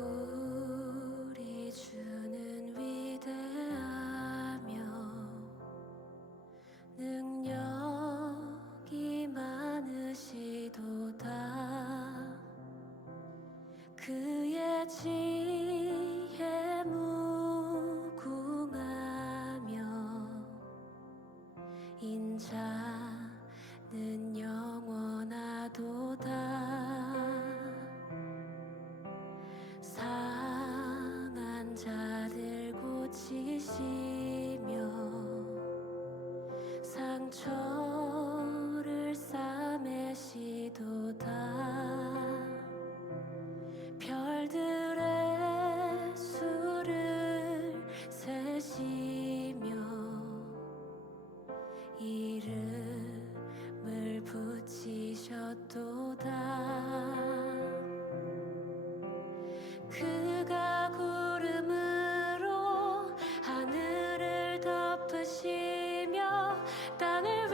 우리 주는 위대하며 능력이 많으시도다. 그의 지혜 무궁하며 인자는 영원하도다. 상한 자들 고치시며 상처를 싸매시도다. 별들의 수를 세시며 이름을 붙이셨도다. 그가 구름으로 하늘을 덮으시며 땅을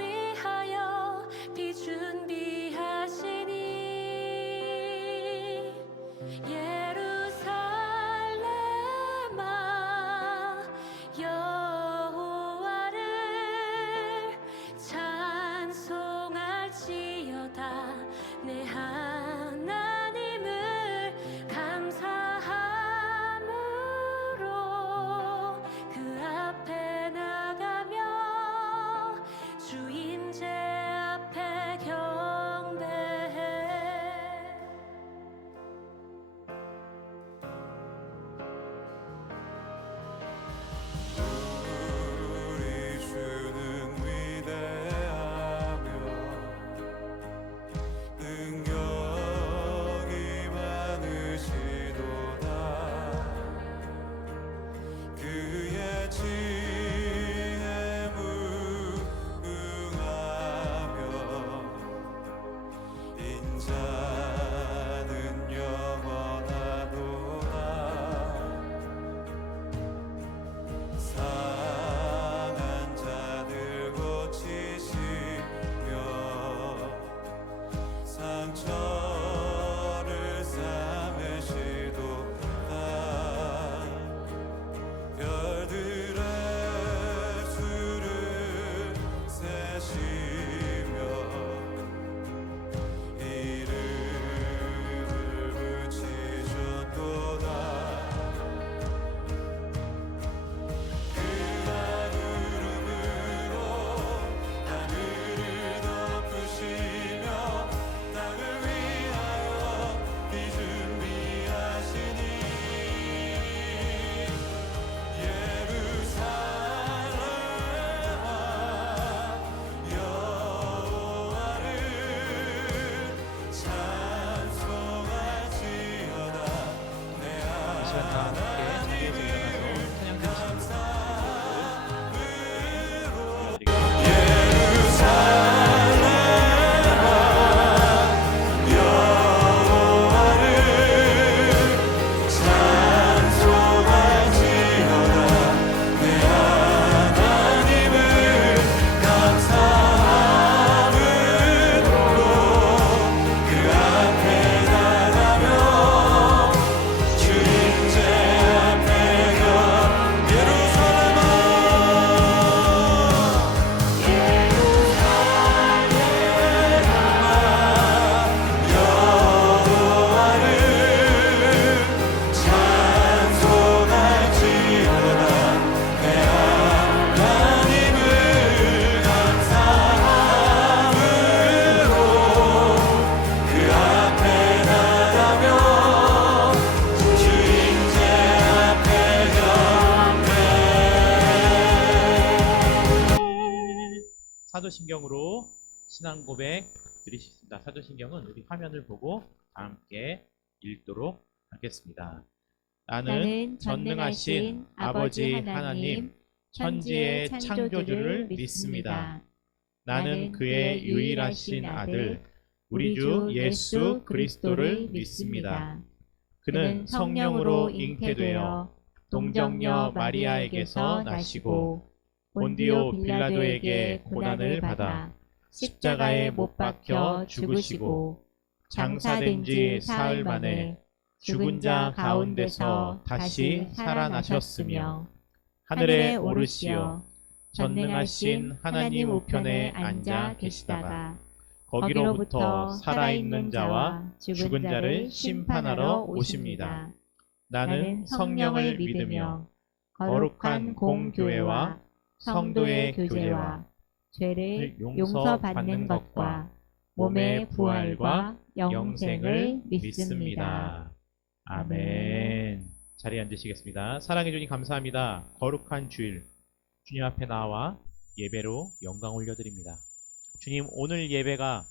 사도신경으로 신앙 고백 드리겠습니다. 사도신경은 우리 화면을 보고 다 함께 읽도록 하겠습니다. 나는 전능하신 아버지 하나님, 천지의 창조주를 믿습니다. 나는 그의 유일하신 아들, 우리 주 예수 그리스도를 믿습니다. 그는 성령으로 잉태되어 동정녀 마리아에게서 나시고 본디오 빌라도에게 고난을 받아 십자가에 못 박혀 죽으시고 장사된 지 사흘 만에 죽은 자 가운데서 다시 살아나셨으며 하늘에 오르시어 전능하신 하나님 우편에 앉아 계시다가 거기로부터 살아있는 자와 죽은 자를 심판하러 오십니다. 나는 성령을 믿으며 거룩한 공교회와 성도의 교제와 죄를 용서받는 것과 몸의 부활과 영생을 믿습니다. 아멘. 자리에 앉으시겠습니다. 사랑해 주님 감사합니다. 거룩한 주일 주님 앞에 나와 예배로 영광 올려드립니다. 주님, 오늘 예배가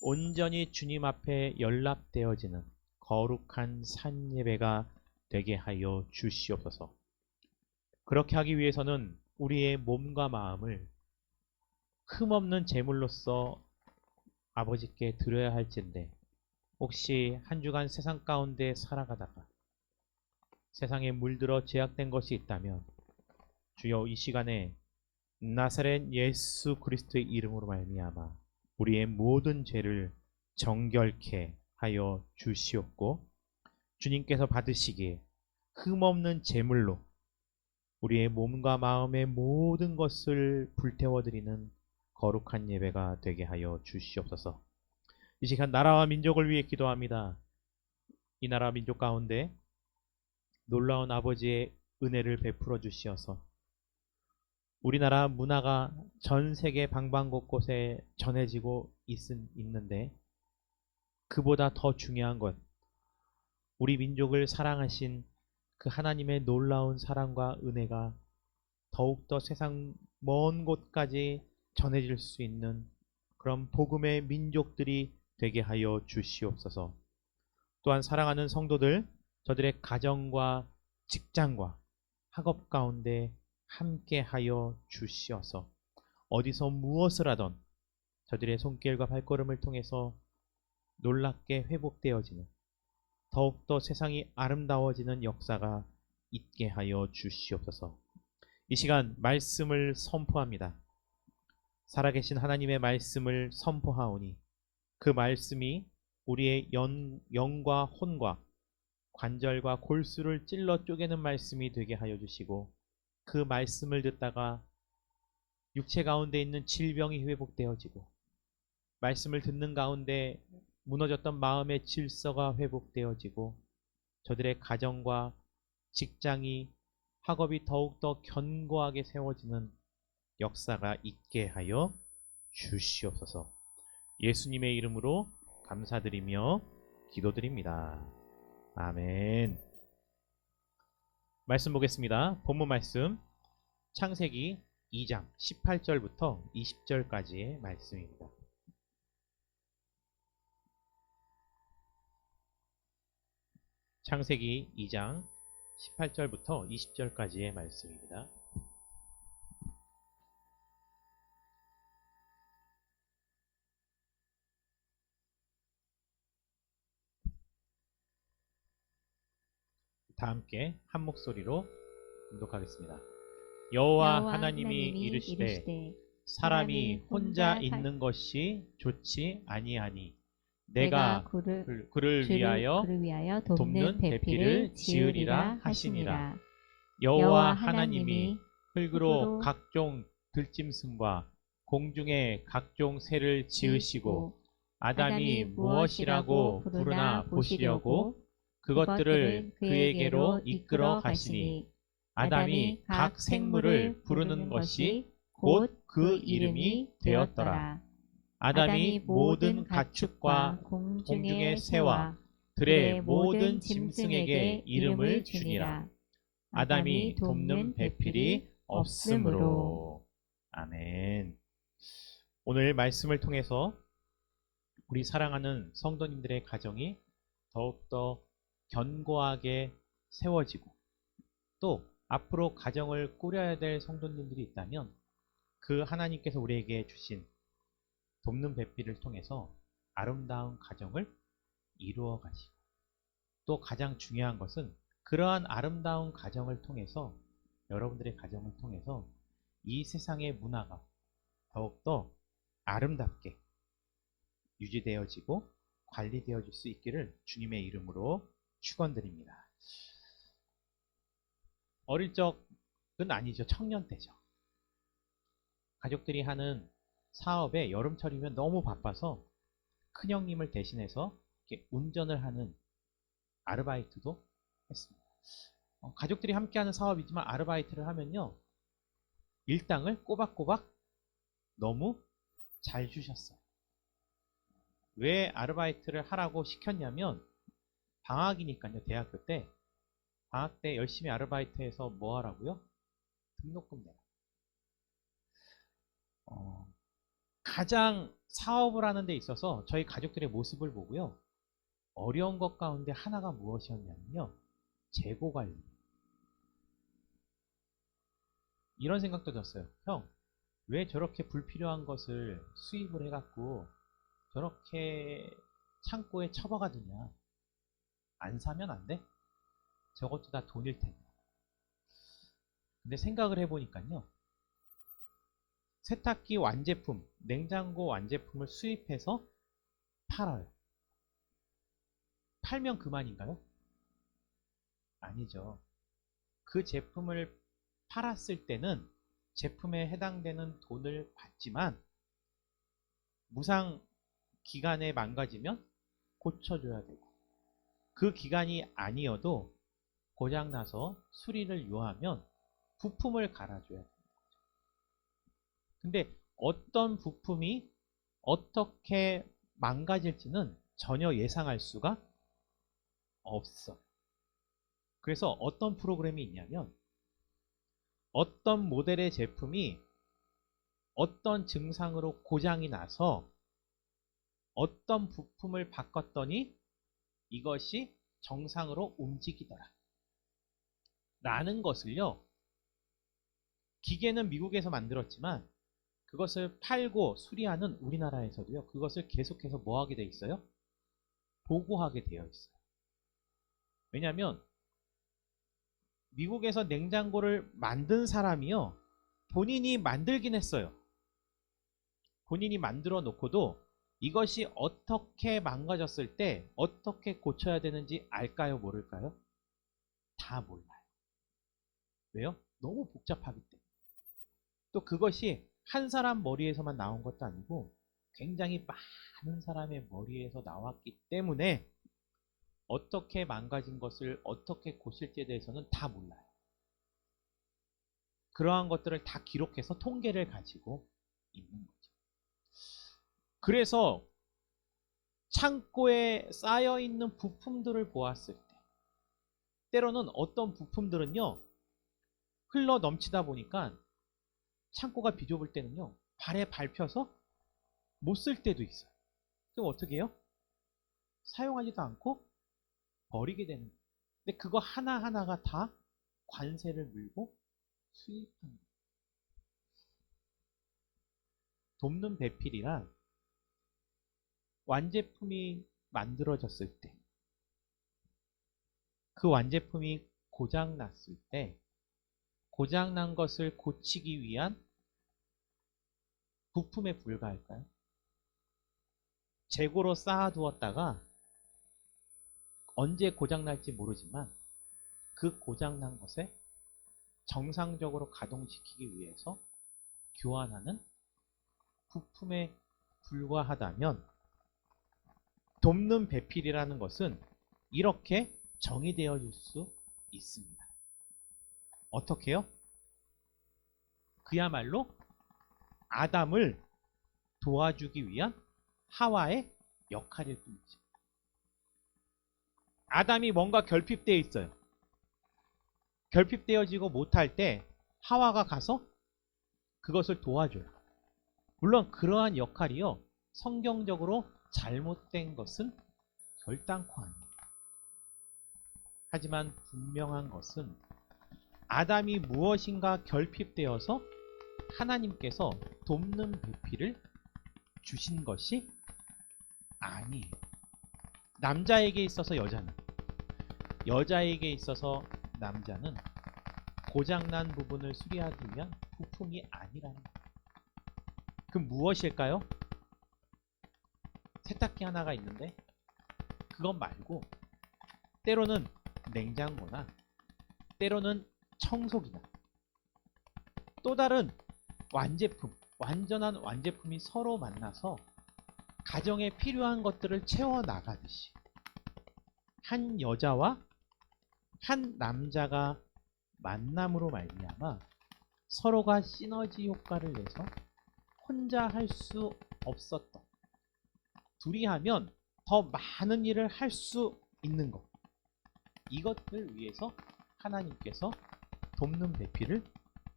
온전히 주님 앞에 연락되어지는 거룩한 산 예배가 되게 하여 주시옵소서. 그렇게 하기 위해서는 우리의 몸과 마음을 흠없는 제물로서 아버지께 드려야 할진데, 혹시 한 주간 세상 가운데 살아가다가 세상에 물들어 제약된 것이 있다면 주여 이 시간에 나사렛 예수 그리스도의 이름으로 말미암아 우리의 모든 죄를 정결케 하여 주시옵고, 주님께서 받으시기에 흠없는 제물로 우리의 몸과 마음의 모든 것을 불태워드리는 거룩한 예배가 되게 하여 주시옵소서. 이 시간 나라와 민족을 위해 기도합니다. 이 나라 민족 가운데 놀라운 아버지의 은혜를 베풀어 주시어서 우리나라 문화가 전 세계 방방곳곳에 전해지고 있는데, 그보다 더 중요한 것, 우리 민족을 사랑하신 그 하나님의 놀라운 사랑과 은혜가 더욱더 세상 먼 곳까지 전해질 수 있는 그런 복음의 민족들이 되게 하여 주시옵소서. 또한 사랑하는 성도들, 저들의 가정과 직장과 학업 가운데 함께 하여 주시어서 어디서 무엇을 하던 저들의 손길과 발걸음을 통해서 놀랍게 회복되어지는, 더욱더 세상이 아름다워지는 역사가 있게 하여 주시옵소서. 이 시간 말씀을 선포합니다. 살아계신 하나님의 말씀을 선포하오니 그 말씀이 우리의 영과 혼과 관절과 골수를 찔러 쪼개는 말씀이 되게 하여 주시고, 그 말씀을 듣다가 육체 가운데 있는 질병이 회복되어지고, 말씀을 듣는 가운데 무너졌던 마음의 질서가 회복되어지고, 저들의 가정과 직장이, 학업이 더욱더 견고하게 세워지는 역사가 있게 하여 주시옵소서. 예수님의 이름으로 감사드리며 기도드립니다. 아멘. 말씀 보겠습니다. 본문 말씀 창세기 2장 18절부터 20절까지의 말씀입니다. 창세기 2장 18절부터 20절까지의 말씀입니다. 다 함께 한 목소리로 교독하겠습니다. 여호와 하나님이 이르시되 사람이 혼자 있는 것이 좋지 아니하니 내가 그를 위하여 돕는 배필을 지으리라 하시니라. 여호와 하나님이 흙으로 각종 들짐승과 공중의 각종 새를 지으시고 아담이 무엇이라고 부르나 보시려고 그것들을 그에게로 이끌어 가시니 아담이 각 생물을 부르는 것이 곧 그 이름이 되었더라. 아담이 모든 가축과 공중의 새와 들의 모든 짐승에게 이름을 주니라. 아담이 돕는 배필이 없으므로. 아멘. 오늘 말씀을 통해서 우리 사랑하는 성도님들의 가정이 더욱더 견고하게 세워지고 또 앞으로 가정을 꾸려야 될 성도님들이 있다면 그 하나님께서 우리에게 주신 돕는 배필을 통해서 아름다운 가정을 이루어 가시고 또 가장 중요한 것은 그러한 아름다운 가정을 통해서 여러분들의 가정을 통해서 이 세상의 문화가 더욱더 아름답게 유지되어지고 관리되어질 수 있기를 주님의 이름으로 축원드립니다. 어릴 적은 아니죠. 청년 때죠. 가족들이 하는 사업에 여름철이면 너무 바빠서 큰형님을 대신해서 이렇게 운전을 하는 아르바이트도 했습니다. 가족들이 함께하는 사업이지만 아르바이트를 하면요. 일당을 꼬박꼬박 너무 잘 주셨어요. 왜 아르바이트를 하라고 시켰냐면 방학이니까요. 대학교 때 방학 때 열심히 아르바이트해서 뭐 하라고요? 등록금 내라. 가장 사업을 하는 데 있어서 저희 가족들의 모습을 보고요. 어려운 것 가운데 하나가 무엇이었냐면요. 재고 관리. 이런 생각도 들었어요. 형, 왜 저렇게 불필요한 것을 수입을 해갖고 저렇게 창고에 처박아 두냐. 안 사면 안 돼? 저것도 다 돈일 텐데. 근데 생각을 해보니까요. 세탁기 완제품, 냉장고 완제품을 수입해서 팔아요. 팔면 그만인가요? 아니죠. 그 제품을 팔았을 때는 제품에 해당되는 돈을 받지만 무상 기간에 망가지면 고쳐줘야 되고 그 기간이 아니어도 고장나서 수리를 요하면 부품을 갈아줘야 돼요. 근데 어떤 부품이 어떻게 망가질지는 전혀 예상할 수가 없어. 그래서 어떤 프로그램이 있냐면 어떤 모델의 제품이 어떤 증상으로 고장이 나서 어떤 부품을 바꿨더니 이것이 정상으로 움직이더라. 라는 것을요. 기계는 미국에서 만들었지만 그것을 팔고 수리하는 우리나라에서도요. 그것을 계속해서 뭐 하게 돼 있어요? 보고하게 되어 있어요. 왜냐하면 미국에서 냉장고를 만든 사람이요. 본인이 만들긴 했어요. 본인이 만들어 놓고도 이것이 어떻게 망가졌을 때 어떻게 고쳐야 되는지 알까요? 모를까요? 다 몰라요. 왜요? 너무 복잡하기 때문에. 또 그것이 한 사람 머리에서만 나온 것도 아니고 굉장히 많은 사람의 머리에서 나왔기 때문에 어떻게 망가진 것을 어떻게 고칠지에 대해서는 다 몰라요. 그러한 것들을 다 기록해서 통계를 가지고 있는 거죠. 그래서 창고에 쌓여있는 부품들을 보았을 때 때로는 어떤 부품들은요. 흘러 넘치다 보니까 창고가 비좁을 때는요. 발에 밟혀서 못 쓸 때도 있어요. 그럼 어떻게 해요? 사용하지도 않고 버리게 되는 거예요. 근데 그거 하나하나가 다 관세를 물고 수입하는 거예요. 돕는 배필이란 완제품이 만들어졌을 때 그 완제품이 고장났을 때 고장난 것을 고치기 위한 부품에 불과할까요? 재고로 쌓아두었다가 언제 고장날지 모르지만 그 고장난 것에 정상적으로 가동시키기 위해서 교환하는 부품에 불과하다면 돕는 배필이라는 것은 이렇게 정의되어질 수 있습니다. 어떻게요? 그야말로 아담을 도와주기 위한 하와의 역할일 뿐이죠. 아담이 뭔가 결핍되어 있어요. 결핍되어지고 못할 때 하와가 가서 그것을 도와줘요. 물론 그러한 역할이요, 성경적으로 잘못된 것은 결단코 아닙니다. 하지만 분명한 것은 아담이 무엇인가 결핍되어서 하나님께서 돕는 배필을 주신 것이 아니에요. 남자에게 있어서 여자는, 여자에게 있어서 남자는 고장난 부분을 수리하기 위한 부품이 아니라는 거예요. 그럼 무엇일까요? 세탁기 하나가 있는데 그것 말고 때로는 냉장고나 때로는 청소기나 또 다른 완제품, 완전한 완제품이 서로 만나서 가정에 필요한 것들을 채워나가듯이 한 여자와 한 남자가 만남으로 말미암아 서로가 시너지 효과를 내서 혼자 할 수 없었던, 둘이 하면 더 많은 일을 할 수 있는 것, 이것을 위해서 하나님께서 돕는 배필을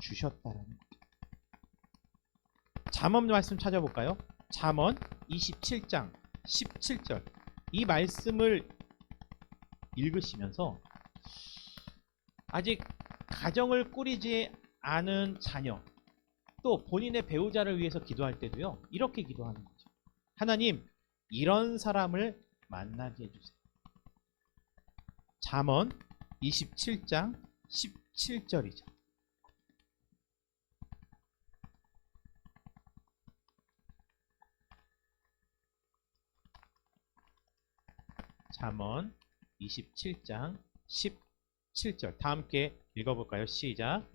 주셨다라는 거죠. 잠언 말씀 찾아볼까요? 잠언 27장 17절, 이 말씀을 읽으시면서 아직 가정을 꾸리지 않은 자녀, 또 본인의 배우자를 위해서 기도할 때도요, 이렇게 기도하는 거죠. 하나님, 이런 사람을 만나게 해주세요. 잠언 27장 17절이죠. 잠언 27장 17절, 다 함께 읽어볼까요? 시작.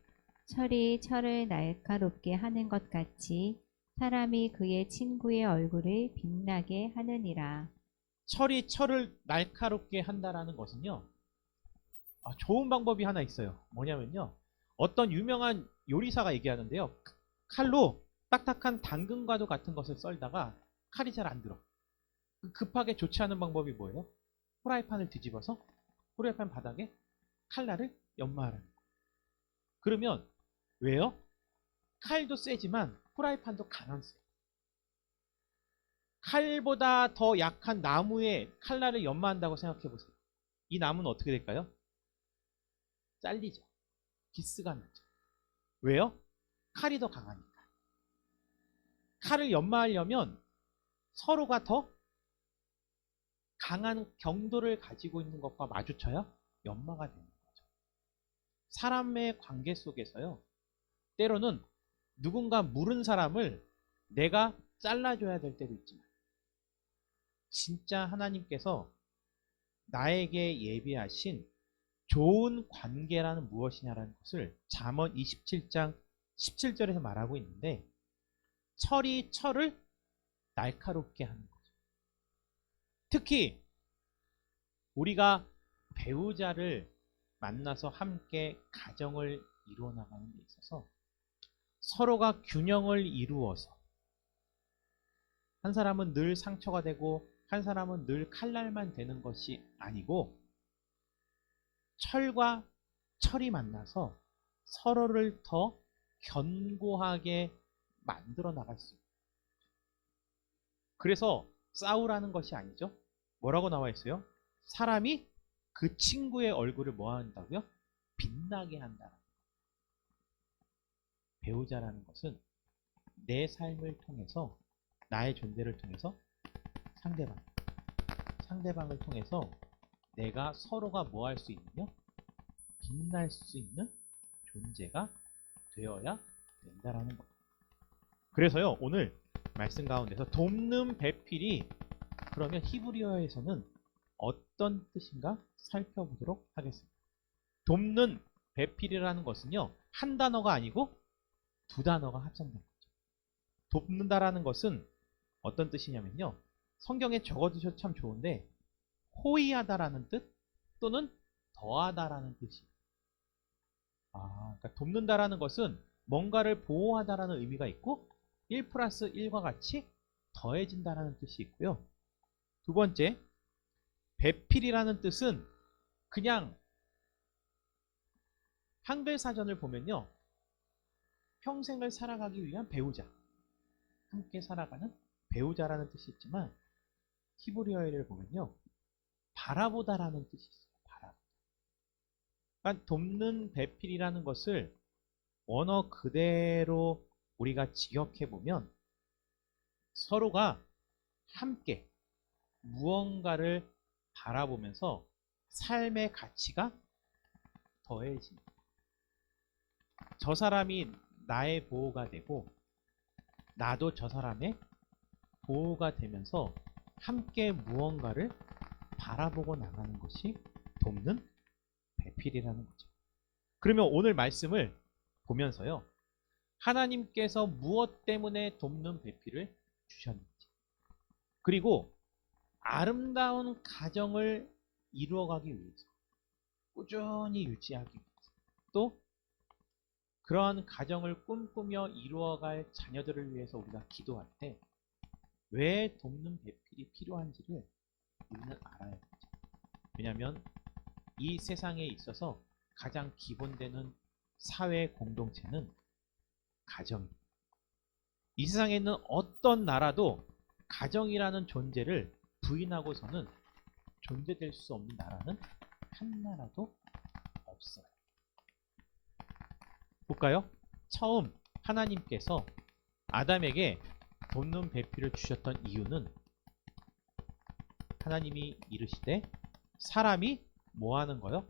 철이 철을 날카롭게 하는 것 같이 사람이 그의 친구의 얼굴을 빛나게 하느니라. 철이 철을 날카롭게 한다라는 것은요, 좋은 방법이 하나 있어요. 뭐냐면요, 어떤 유명한 요리사가 얘기하는데요, 칼로 딱딱한 당근과도 같은 것을 썰다가 칼이 잘 안 들어. 급하게 좋지 않은 방법이 뭐예요? 프라이팬을 뒤집어서 프라이팬 바닥에 칼날을 연마하라는 거예요. 그러면 왜요? 칼도 세지만 프라이팬도 강한 세. 칼보다 더 약한 나무에 칼날을 연마한다고 생각해 보세요. 이 나무는 어떻게 될까요? 잘리죠. 기스가 나죠. 왜요? 칼이 더 강하니까. 칼을 연마하려면 서로가 더 강한 경도를 가지고 있는 것과 마주쳐야 연마가 되는 거죠. 사람의 관계 속에서요, 때로는 누군가 물은 사람을 내가 잘라줘야 될 때도 있지만, 진짜 하나님께서 나에게 예비하신 좋은 관계라는 무엇이냐라는 것을 잠언 27장 17절에서 말하고 있는데, 철이 철을 날카롭게 하는 거죠. 특히 우리가 배우자를 만나서 함께 가정을 이루어 나가는 데 있어서 서로가 균형을 이루어서, 한 사람은 늘 상처가 되고 한 사람은 늘 칼날만 되는 것이 아니고, 철과 철이 만나서 서로를 더 견고하게 만들어 나갈 수 있어요. 그래서 싸우라는 것이 아니죠. 뭐라고 나와 있어요? 사람이 그 친구의 얼굴을 뭐 한다고요? 빛나게 한다. 배우자라는 것은 내 삶을 통해서, 나의 존재를 통해서 상대방을 통해서 내가 서로가 뭐 할 수 있느냐? 빛날 수 있는 존재가 되어야 된다라는 것. 그래서요, 오늘 말씀 가운데서 돕는 배필이 그러면 히브리어에서는 어떤 뜻인가 살펴보도록 하겠습니다. 돕는 배필이라는 것은요, 한 단어가 아니고 두 단어가 합성된 거죠. 돕는다라는 것은 어떤 뜻이냐면요, 성경에 적어두셔도 참 좋은데, 호의하다라는 뜻 또는 더하다라는 뜻이에요. 그러니까 돕는다라는 것은 뭔가를 보호하다라는 의미가 있고, 1 플러스 1과 같이 더해진다라는 뜻이 있고요. 두 번째, 배필이라는 뜻은 그냥 한글 사전을 보면요, 평생을 살아가기 위한 배우자, 함께 살아가는 배우자라는 뜻이 있지만 히브리어를 보면요. 바라보다라는 뜻이 있어요. 바라보다. 그러니까 돕는 배필이라는 것을 원어 그대로 우리가 직역해 보면 서로가 함께 무언가를 바라보면서 삶의 가치가 더해집니다. 저 사람이 나의 보호가 되고 나도 저 사람의 보호가 되면서 함께 무언가를 바라보고 나가는 것이 돕는 배필이라는 거죠. 그러면 오늘 말씀을 보면서요. 하나님께서 무엇 때문에 돕는 배필을 주셨는지, 그리고 아름다운 가정을 이루어가기 위해서, 꾸준히 유지하기 위해서, 또 그러한 가정을 꿈꾸며 이루어갈 자녀들을 위해서 우리가 기도할 때 왜 돕는 배필이 필요한지를 우리는 알아야 되죠. 왜냐하면 이 세상에 있어서 가장 기본되는 사회 공동체는 가정입니다. 이 세상에 있는 어떤 나라도 가정이라는 존재를 부인하고서는 존재될 수 없는 나라는 한 나라도 없어요. 볼까요? 처음 하나님께서 아담에게 돕는 배필을 주셨던 이유는 하나님이 이르시되 사람이 뭐 하는 거요?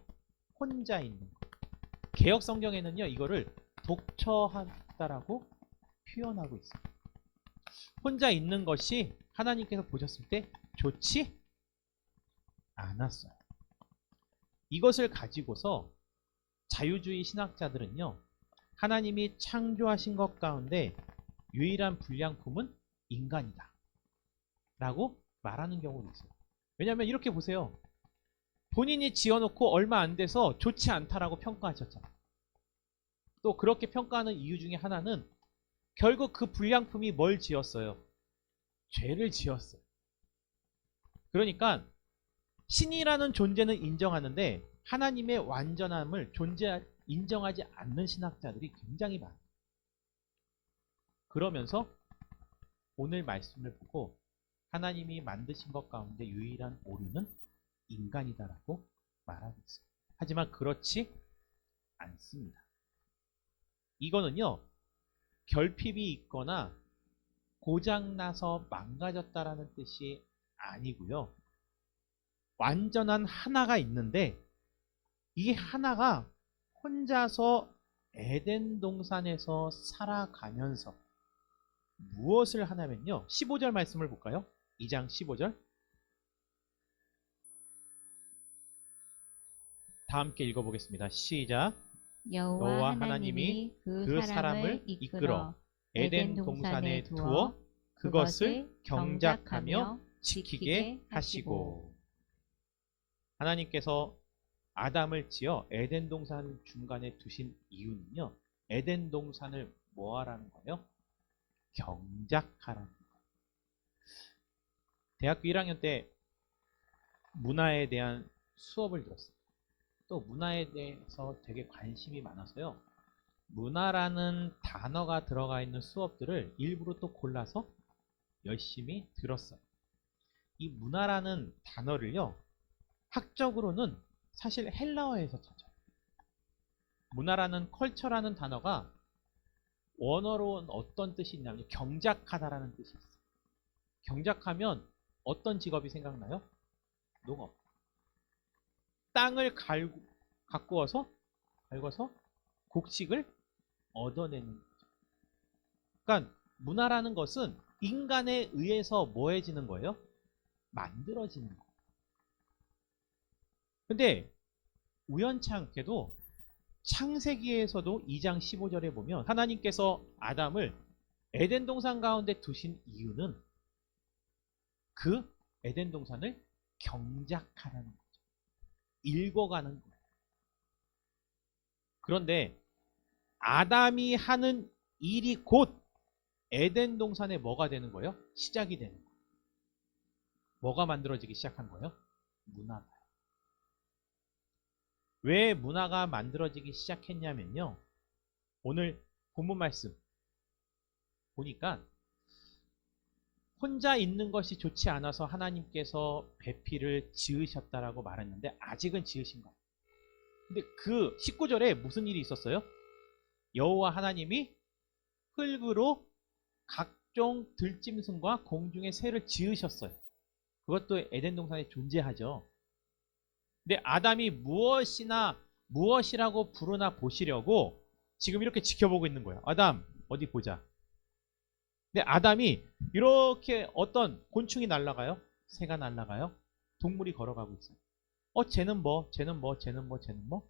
혼자 있는 거. 개역 성경에는요 이거를 독처하다라고 표현하고 있습니다. 혼자 있는 것이 하나님께서 보셨을 때 좋지 않았어요. 이것을 가지고서 자유주의 신학자들은요 하나님이 창조하신 것 가운데 유일한 불량품은 인간이다 라고 말하는 경우도 있어요. 왜냐하면 이렇게 보세요. 본인이 지어놓고 얼마 안 돼서 좋지 않다라고 평가하셨잖아요. 또 그렇게 평가하는 이유 중에 하나는 결국 그 불량품이 뭘 지었어요? 죄를 지었어요. 그러니까 신이라는 존재는 인정하는데 하나님의 완전함을 인정하지 않는 신학자들이 굉장히 많아요. 그러면서 오늘 말씀을 보고 하나님이 만드신 것 가운데 유일한 오류는 인간이다라고 말하고 있어요. 하지만 그렇지 않습니다. 이거는요 결핍이 있거나 고장나서 망가졌다라는 뜻이 아니고요. 완전한 하나가 있는데 이 하나가 혼자서 에덴 동산에서 살아가면서 무엇을 하냐면요. 15절 말씀을 볼까요? 2장 15절. 다 함께 읽어보겠습니다. 시작. 여호와 하나님이 그 사람을 이끌어 에덴 동산에 두어 그것을 경작하며 지키게 하시고. 하나님께서 아담을 지어 에덴 동산 중간에 두신 이유는요. 에덴 동산을 뭐 하라는 거예요? 경작하라는 거예요. 대학교 1학년 때 문화에 대한 수업을 들었어요. 또 문화에 대해서 되게 관심이 많아서요. 문화라는 단어가 들어가 있는 수업들을 일부러 또 골라서 열심히 들었어요. 이 문화라는 단어를요. 학적으로는 사실 헬라어에서 찾아요. 문화라는 컬처라는 단어가 원어로는 어떤 뜻이 있냐면 경작하다라는 뜻이 있어요. 경작하면 어떤 직업이 생각나요? 농업. 땅을 가꾸어서 갈궈서 곡식을 얻어내는 거죠. 그러니까 문화라는 것은 인간에 의해서 뭐해지는 거예요? 만들어지는 거예요. 근데 우연치 않게도 창세기에서도 2장 15절에 보면 하나님께서 아담을 에덴 동산 가운데 두신 이유는 그 에덴 동산을 경작하라는 거죠. 읽어가는 거예요. 그런데 아담이 하는 일이 곧 에덴 동산에 뭐가 되는 거예요? 시작이 되는 거예요. 뭐가 만들어지기 시작한 거예요? 문화가. 왜 문화가 만들어지기 시작했냐면요. 오늘 본문 말씀 보니까 혼자 있는 것이 좋지 않아서 하나님께서 배필을 지으셨다라고 말했는데 아직은 지으신 거예요. 근데 그 19절에 무슨 일이 있었어요? 여호와 하나님이 흙으로 각종 들짐승과 공중의 새를 지으셨어요. 그것도 에덴 동산에 존재하죠. 근데 아담이 무엇이라고 부르나 보시려고 지금 이렇게 지켜보고 있는 거예요. 아담 어디 보자. 근데 아담이 이렇게 어떤 곤충이 날아가요? 새가 날아가요? 동물이 걸어가고 있어요. 쟤는 뭐? 쟤는 뭐? 쟤는 뭐? 쟤는 뭐?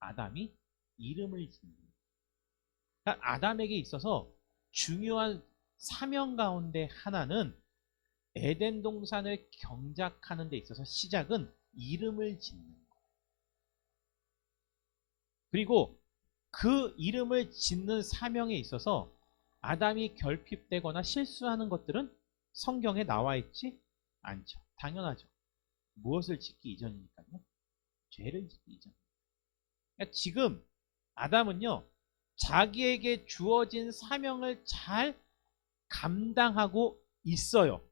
아담이 이름을 짓는 거예요. 그러니까 아담에게 있어서 중요한 사명 가운데 하나는 에덴 동산을 경작하는 데 있어서 시작은 이름을 짓는 거예요. 그리고 그 이름을 짓는 사명에 있어서 아담이 결핍되거나 실수하는 것들은 성경에 나와 있지 않죠. 당연하죠. 무엇을 짓기 이전이니까요. 죄를 짓기 이전. 그러니까 지금 아담은요. 자기에게 주어진 사명을 잘 감당하고 있어요.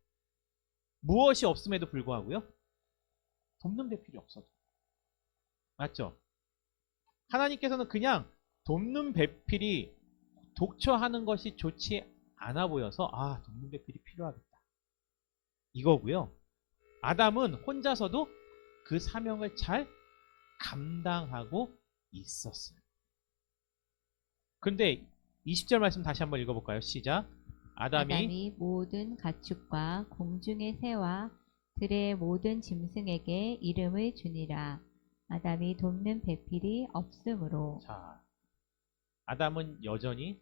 무엇이 없음에도 불구하고요. 돕는 배필이 없어도. 맞죠? 하나님께서는 그냥 돕는 배필이 독처하는 것이 좋지 않아 보여서 돕는 배필이 필요하겠다. 이거고요. 아담은 혼자서도 그 사명을 잘 감당하고 있었어요. 그런데 20절 말씀 다시 한번 읽어볼까요? 시작. 아담이 모든 가축과 공중의 새와 들의 모든 짐승에게 이름을 주니라. 아담이 돕는 배필이 없으므로. 자, 아담은 여전히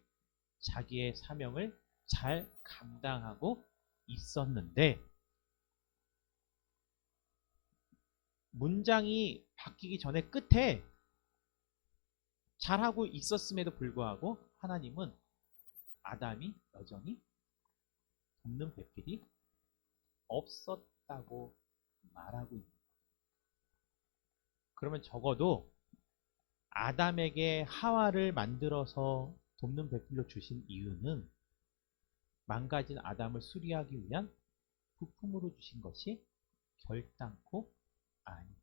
자기의 사명을 잘 감당하고 있었는데 문장이 바뀌기 전에 끝에 잘하고 있었음에도 불구하고 하나님은 아담이 여전히 돕는 배필이 없었다고 말하고 있는 거예요. 그러면 적어도 아담에게 하와를 만들어서 돕는 배필로 주신 이유는 망가진 아담을 수리하기 위한 부품으로 주신 것이 결단코 아닙니다.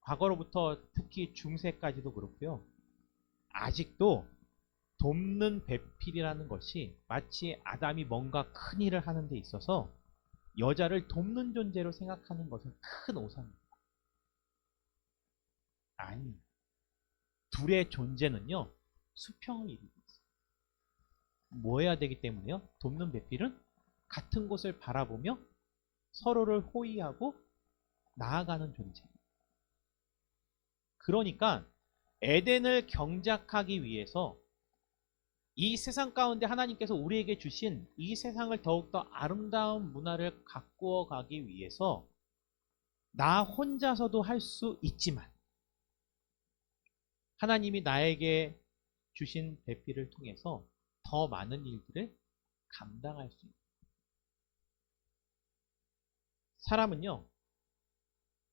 과거로부터 특히 중세까지도 그렇고요. 아직도 돕는 배필이라는 것이 마치 아담이 뭔가 큰 일을 하는 데 있어서 여자를 돕는 존재로 생각하는 것은 큰 오산입니다. 아니, 둘의 존재는요, 수평을 이루고 있어요. 뭐 해야 되기 때문에요? 돕는 배필은 같은 곳을 바라보며 서로를 호의하고 나아가는 존재. 그러니까 에덴을 경작하기 위해서 이 세상 가운데 하나님께서 우리에게 주신 이 세상을 더욱더 아름다운 문화를 가꾸어 가기 위해서 나 혼자서도 할 수 있지만 하나님이 나에게 주신 배필을 통해서 더 많은 일들을 감당할 수 있는 사람은요.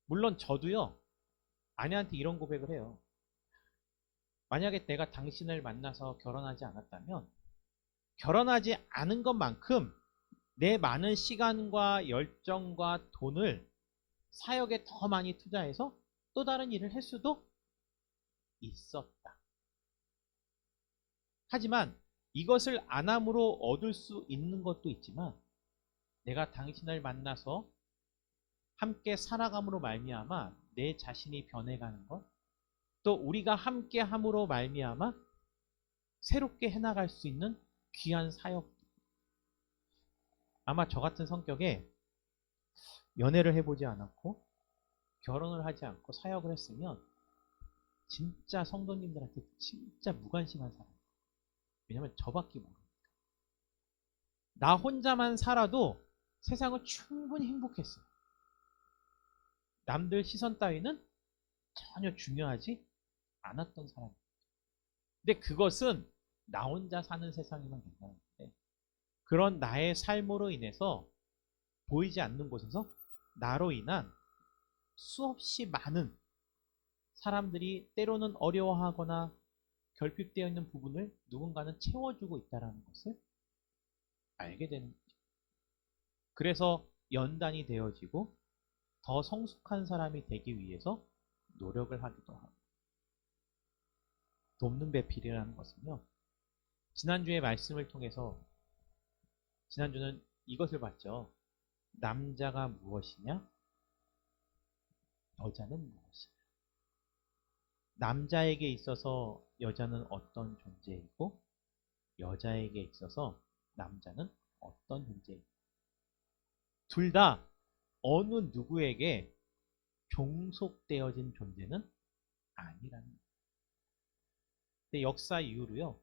물론 저도요. 아내한테 이런 고백을 해요. 만약에 내가 당신을 만나서 결혼하지 않았다면 결혼하지 않은 것만큼 내 많은 시간과 열정과 돈을 사역에 더 많이 투자해서 또 다른 일을 할 수도 있었다. 하지만 이것을 안 함으로 얻을 수 있는 것도 있지만 내가 당신을 만나서 함께 살아감으로 말미암아 내 자신이 변해가는 것, 또 우리가 함께 함으로 말미암아 새롭게 해나갈 수 있는 귀한 사역. 아마 저 같은 성격에 연애를 해보지 않았고 결혼을 하지 않고 사역을 했으면 진짜 성도님들한테 진짜 무관심한 사람. 왜냐면 저밖에 모르니까. 나 혼자만 살아도 세상은 충분히 행복했어요. 남들 시선 따위는 전혀 중요하지 않았던 사람. 근데 그것은 나 혼자 사는 세상이면 괜찮은데 그런 나의 삶으로 인해서 보이지 않는 곳에서 나로 인한 수없이 많은 사람들이 때로는 어려워하거나 결핍되어 있는 부분을 누군가는 채워주고 있다는 것을 알게 되는 거죠. 그래서 연단이 되어지고 더 성숙한 사람이 되기 위해서 노력을 하기도 하고. 돕는 배필이라는 것은요. 지난주의 말씀을 통해서 지난주는 이것을 봤죠. 남자가 무엇이냐? 여자는 무엇이냐? 남자에게 있어서 여자는 어떤 존재이고 여자에게 있어서 남자는 어떤 존재이고 둘 다 어느 누구에게 종속되어진 존재는 아니라는 거예요. 근데 역사 이후로요.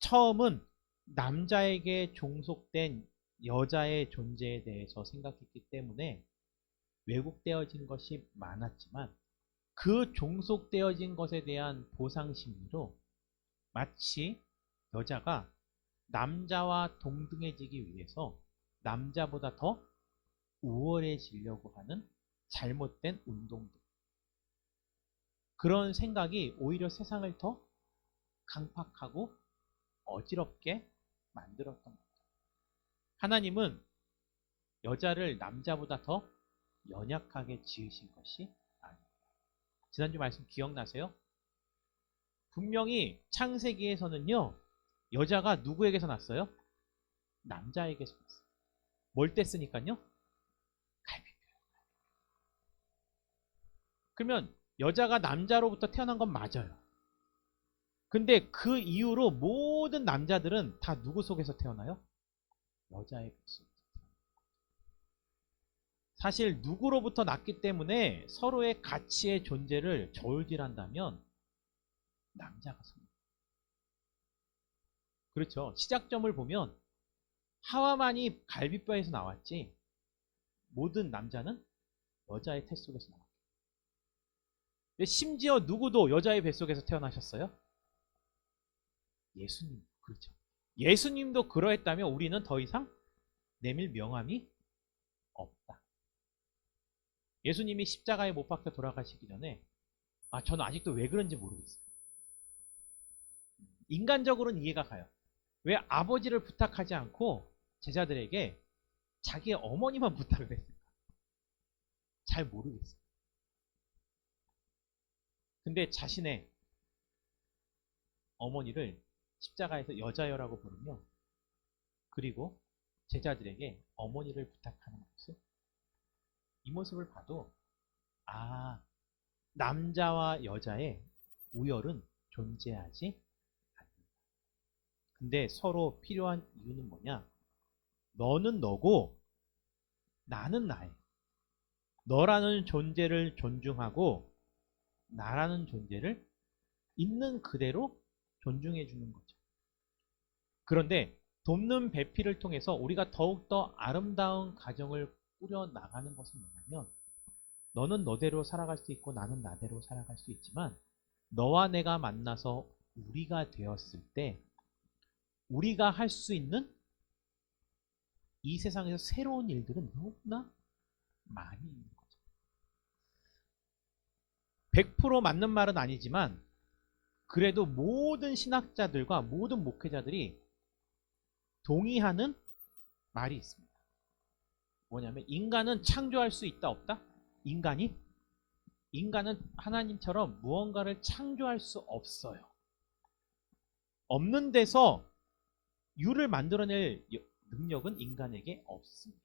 처음은 남자에게 종속된 여자의 존재에 대해서 생각했기 때문에 왜곡되어진 것이 많았지만 그 종속되어진 것에 대한 보상심리로 마치 여자가 남자와 동등해지기 위해서 남자보다 더 우월해지려고 하는 잘못된 운동들. 그런 생각이 오히려 세상을 더 강팍하고 어지럽게 만들었던 겁니다. 하나님은 여자를 남자보다 더 연약하게 지으신 것이 아니에요. 지난주 말씀 기억나세요? 분명히 창세기에서는요. 여자가 누구에게서 났어요? 남자에게서 났어요. 뭘 뗐으니까요? 갈비뼈. 그러면 여자가 남자로부터 태어난 건 맞아요. 근데 그 이후로 모든 남자들은 다 누구 속에서 태어나요? 여자의 뱃속에서 태어나요. 사실 누구로부터 났기 때문에 서로의 가치의 존재를 저울질한다면 남자가 섭니다. 그렇죠. 시작점을 보면 하와만이 갈비뼈에서 나왔지 모든 남자는 여자의 태 속에서 나왔죠. 심지어 누구도 여자의 뱃속에서 태어나셨어요? 예수님. 그렇죠. 예수님도 그러했다면 우리는 더 이상 내밀 명함이 없다. 예수님이 십자가에 못 박혀 돌아가시기 전에 저는 아직도 왜 그런지 모르겠어요. 인간적으로는 이해가 가요. 왜 아버지를 부탁하지 않고 제자들에게 자기의 어머니만 부탁을 했을까? 잘 모르겠어요. 근데 자신의 어머니를 십자가에서 여자여라고 부르며 그리고 제자들에게 어머니를 부탁하는 모습, 이 모습을 봐도 남자와 여자의 우열은 존재하지 않는다. 근데 서로 필요한 이유는 뭐냐? 너는 너고 나는 나예. 너라는 존재를 존중하고 나라는 존재를 있는 그대로 존중해 주는 거죠. 그런데 돕는 배필을 통해서 우리가 더욱더 아름다운 가정을 꾸려나가는 것은 뭐냐면 너는 너대로 살아갈 수 있고 나는 나대로 살아갈 수 있지만 너와 내가 만나서 우리가 되었을 때 우리가 할 수 있는 이 세상에서 새로운 일들은 너무나 많이 있는 거죠. 100% 맞는 말은 아니지만 그래도 모든 신학자들과 모든 목회자들이 동의하는 말이 있습니다. 뭐냐면 인간은 창조할 수 있다 없다? 인간은 하나님처럼 무언가를 창조할 수 없어요. 없는 데서 유를 만들어낼 능력은 인간에게 없습니다.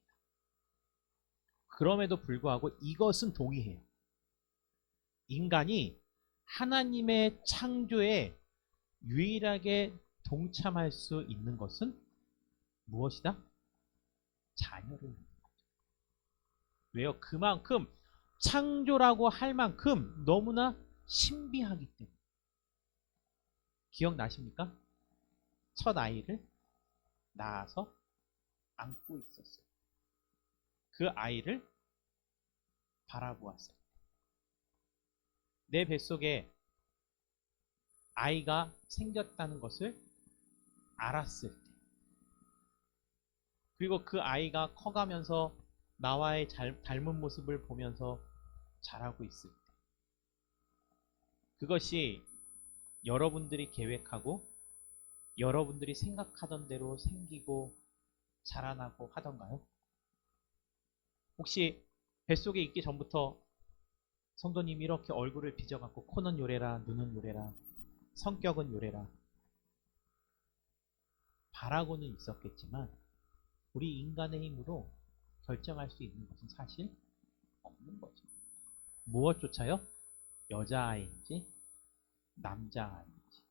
그럼에도 불구하고 이것은 동의해요. 인간이 하나님의 창조에 유일하게 동참할 수 있는 것은 무엇이다? 자녀를 낳는 거죠. 왜요? 그만큼 창조라고 할 만큼 너무나 신비하기 때문에. 기억나십니까? 첫 아이를 낳아서 안고 있었어요. 그 아이를 바라보았어요. 내 뱃속에 아이가 생겼다는 것을 알았을 때, 그리고 그 아이가 커가면서 나와의 닮은 모습을 보면서 자라고 있을 때, 그것이 여러분들이 계획하고 여러분들이 생각하던 대로 생기고 자라나고 하던가요? 혹시 뱃속에 있기 전부터 성도님이 이렇게 얼굴을 빚어갖고 코는 요래라, 눈은 요래라, 성격은 요래라 바라고는 있었겠지만 우리 인간의 힘으로 결정할 수 있는 것은 사실 없는 거죠. 무엇조차요? 여자아이인지 남자아이인지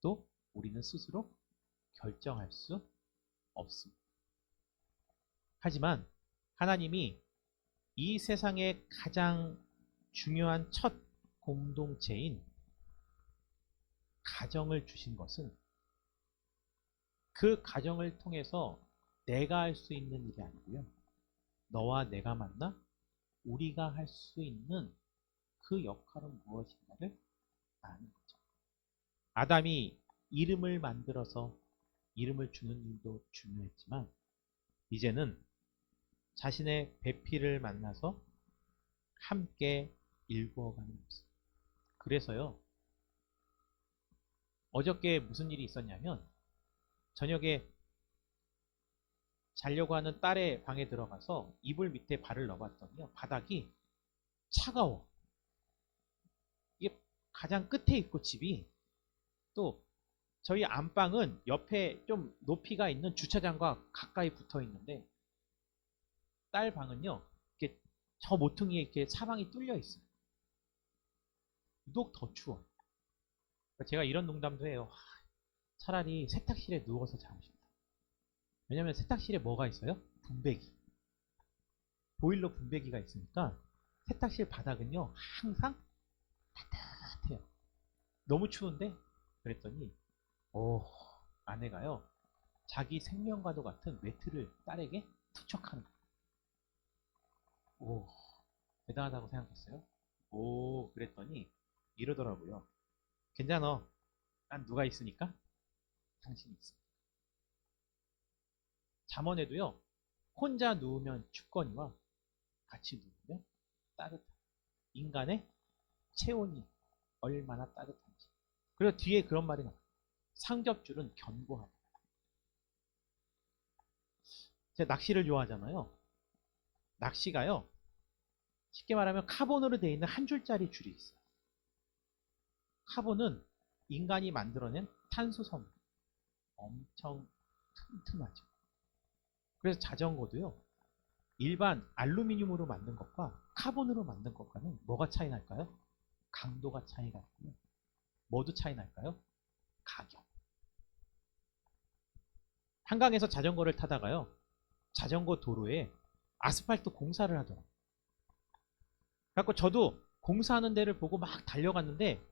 또 우리는 스스로 결정할 수 없습니다. 하지만 하나님이 이 세상의 가장 중요한 첫 공동체인 가정을 주신 것은 그 가정을 통해서 내가 할 수 있는 일이 아니고요. 너와 내가 만나 우리가 할 수 있는 그 역할은 무엇인가를 아는 거죠. 아담이 이름을 만들어서 이름을 주는 일도 중요했지만 이제는 자신의 배필을 만나서 함께 일구어가는 모습. 그래서요. 어저께 무슨 일이 있었냐면 저녁에 자려고 하는 딸의 방에 들어가서 이불 밑에 발을 넣어봤더니요. 바닥이 차가워. 이게 가장 끝에 있고 집이 또 저희 안방은 옆에 좀 높이가 있는 주차장과 가까이 붙어 있는데 딸 방은요. 이렇게 저 모퉁이에 이렇게 사방이 뚫려 있어요. 유독 더 추워. 제가 이런 농담도 해요. 차라리 세탁실에 누워서 자고 싶다. 왜냐면 세탁실에 뭐가 있어요? 분배기. 보일러 분배기가 있으니까 세탁실 바닥은요. 항상 따뜻해요. 너무 추운데? 그랬더니 아내가요. 자기 생명과도 같은 매트를 딸에게 투척하는 거예요. 대단하다고 생각했어요. 그랬더니 이러더라고요. 괜찮아. 난 누가 있으니까 당신이 있어. 잠원에도요. 혼자 누우면 춥거니와 같이 누우면 따뜻한 인간의 체온이 얼마나 따뜻한지. 그리고 뒤에 그런 말이 나와요. 상접줄은 견고하다. 제가 낚시를 좋아하잖아요. 낚시가요. 쉽게 말하면 카본으로 되어 있는 한 줄짜리 줄이 있어요. 카본은 인간이 만들어낸 탄수섬유. 엄청 튼튼하죠. 그래서 자전거도요. 일반 알루미늄으로 만든 것과 카본으로 만든 것과는 뭐가 차이 날까요? 강도가 차이가 있고요. 뭐도 차이 날까요? 가격. 한강에서 자전거를 타다가요. 자전거 도로에 아스팔트 공사를 하더라고요. 그래서 저도 공사하는 데를 보고 막 달려갔는데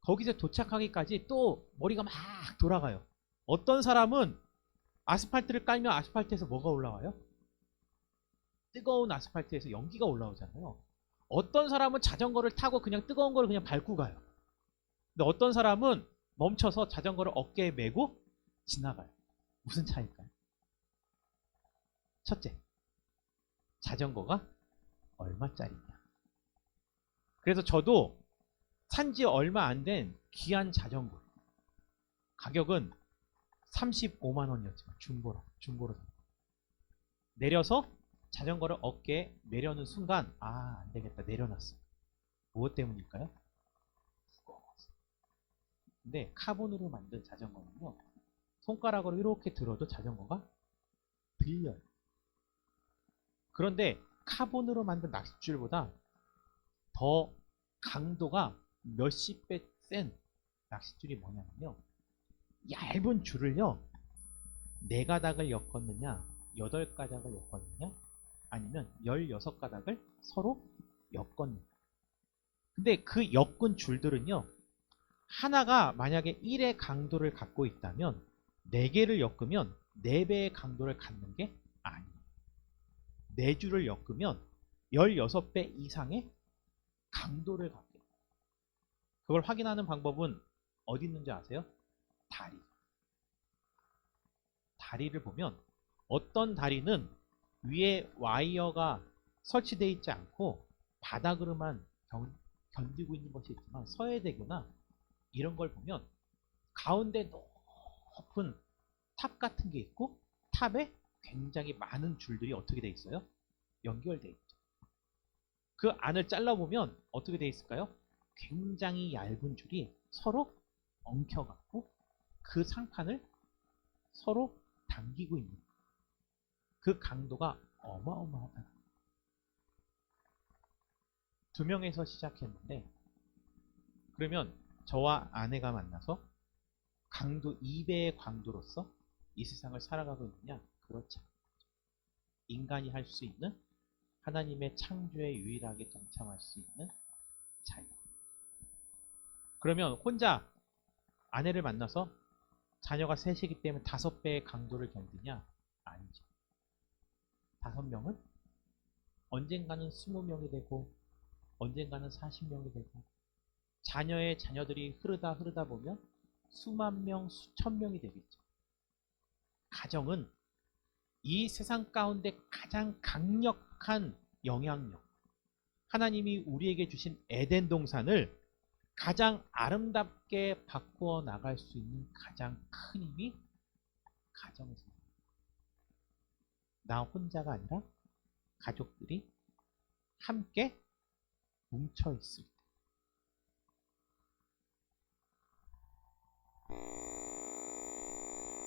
거기서 도착하기까지 또 머리가 막 돌아가요. 어떤 사람은 아스팔트를 깔면 아스팔트에서 뭐가 올라와요? 뜨거운 아스팔트에서 연기가 올라오잖아요. 어떤 사람은 자전거를 타고 그냥 뜨거운 걸 그냥 밟고 가요. 근데 어떤 사람은 멈춰서 자전거를 어깨에 메고 지나가요. 무슨 차이일까요? 첫째, 자전거가 얼마짜리냐. 그래서 저도 산지 얼마 안 된 귀한 자전거. 가격은 35만 원이었지만 중고로 내려서 자전거를 어깨에 내려는 순간 안 되겠다 내려놨어요. 무엇 때문일까요? 무거워서. 근데 카본으로 만든 자전거는요. 손가락으로 이렇게 들어도 자전거가 들려요. 그런데 카본으로 만든 낚싯줄보다 더 강도가 몇십 배 센 낚싯줄이 뭐냐면요. 얇은 줄을요. 4가닥을 엮었느냐 8가닥을 엮었느냐 아니면 16가닥을 서로 엮었느냐. 근데 그 엮은 줄들은요. 하나가 만약에 1의 강도를 갖고 있다면 4개를 엮으면 4배의 강도를 갖는 게 아니에요. 4줄을 엮으면 16배 이상의 강도를 갖게 돼요. 그걸 확인하는 방법은 어디 있는지 아세요? 다리. 다리를 보면 어떤 다리는 위에 와이어가 설치되어 있지 않고 바닥으로만 견디고 있는 것이 있지만 서해대교나 이런 걸 보면 가운데 높은 탑 같은 게 있고 탑에 굉장히 많은 줄들이 어떻게 돼 있어요? 연결돼 있죠. 그 안을 잘라보면 어떻게 돼 있을까요? 굉장히 얇은 줄이 서로 엉켜갖고 그 상판을 서로 당기고 있는 그 강도가 어마어마하다. 두 명에서 시작했는데 그러면 저와 아내가 만나서 강도 2배의 강도로서 이 세상을 살아가고 있느냐? 그렇지 않죠. 인간이 할 수 있는 하나님의 창조에 유일하게 동참할 수 있는 자유. 그러면 혼자 아내를 만나서 자녀가 셋이기 때문에 5배의 강도를 견디냐? 아니죠. 5명은 언젠가는 20명이 되고 언젠가는 40명이 되고 자녀의 자녀들이 흐르다 보면 수만 명, 수천 명이 되겠죠. 가정은 이 세상 가운데 가장 강력한 영향력, 하나님이 우리에게 주신 에덴 동산을 가장 아름답게 바꾸어 나갈 수 있는 가장 큰 힘이 가정에서. 나 혼자가 아니라 가족들이 함께 뭉쳐 있을 때.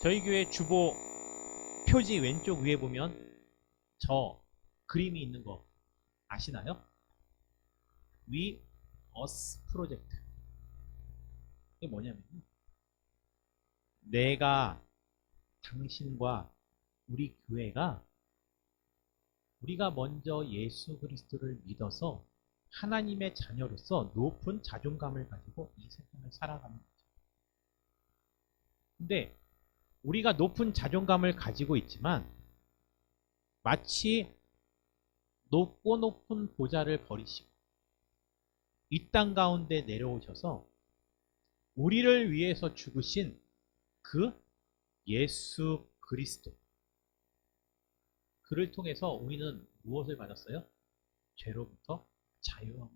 저희 교회 주보 표지 왼쪽 위에 보면 저 그림이 있는 거 아시나요? We Us 프로젝트. 이게 뭐냐면 내가 당신과 우리 교회가 우리가 먼저 예수 그리스도를 믿어서 하나님의 자녀로서 높은 자존감을 가지고 이 세상을 살아가는 거죠. 근데 우리가 높은 자존감을 가지고 있지만 마치 높은 보좌를 버리시고 이 땅 가운데 내려오셔서 우리를 위해서 죽으신 그 예수 그리스도, 그를 통해서 우리는 무엇을 받았어요? 죄로부터 자유함을.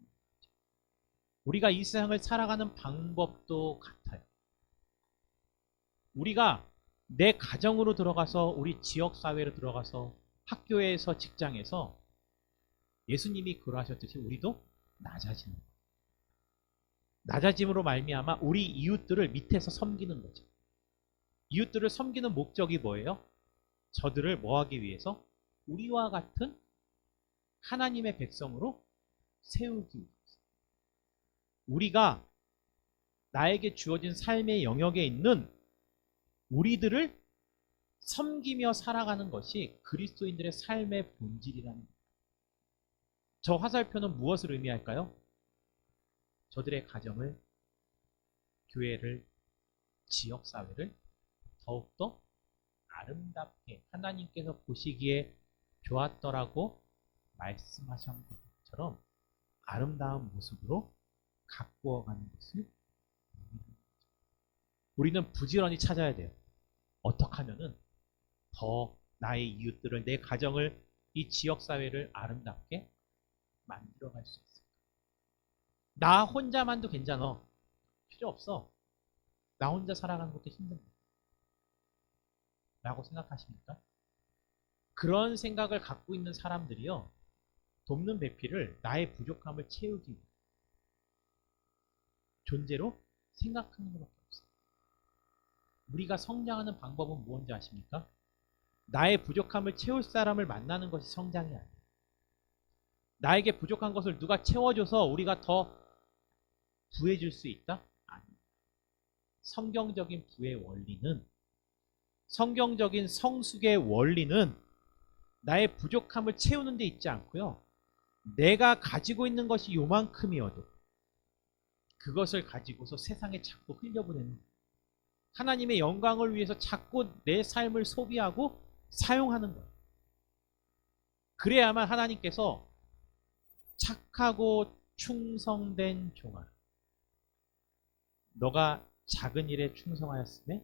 우리가 이 세상을 살아가는 방법도 같아요. 우리가 내 가정으로 들어가서 우리 지역사회로 들어가서 학교에서 직장에서 예수님이 그러하셨듯이 우리도 낮아지는 거예요. 낮아짐으로 말미암아 우리 이웃들을 밑에서 섬기는 거죠. 이웃들을 섬기는 목적이 뭐예요? 저들을 뭐하기 위해서? 우리와 같은 하나님의 백성으로 세우기 위해서. 우리가 나에게 주어진 삶의 영역에 있는 우리들을 섬기며 살아가는 것이 그리스도인들의 삶의 본질이라는 거예요. 저 화살표는 무엇을 의미할까요? 저들의 가정을, 교회를, 지역사회를 더욱더 아름답게 하나님께서 보시기에 좋았더라고 말씀하신 것처럼 아름다운 모습으로 가꾸어가는 것을 우리는 부지런히 찾아야 돼요. 어떻게 하면은 더 나의 이웃들을, 내 가정을, 이 지역사회를 아름답게 만들어갈 수 있을까? 나 혼자만도 괜찮아. 필요 없어. 나 혼자 살아가는 것도 힘든데. 라고 생각하십니까? 그런 생각을 갖고 있는 사람들이요, 돕는 배필을 나의 부족함을 채우기 위해 존재로 생각하는 것밖에 없어요. 우리가 성장하는 방법은 무엇인지 아십니까? 나의 부족함을 채울 사람을 만나는 것이 성장이 아니에요. 나에게 부족한 것을 누가 채워줘서 우리가 더 부해질 수 있다? 아니에요. 성경적인 부의 원리는, 성경적인 성숙의 원리는 나의 부족함을 채우는 데 있지 않고요, 내가 가지고 있는 것이 요만큼이어도 그것을 가지고서 세상에 자꾸 흘려보내는, 하나님의 영광을 위해서 자꾸 내 삶을 소비하고 사용하는 거예요. 그래야만 하나님께서 착하고 충성된 종아, 너가 작은 일에 충성하였으며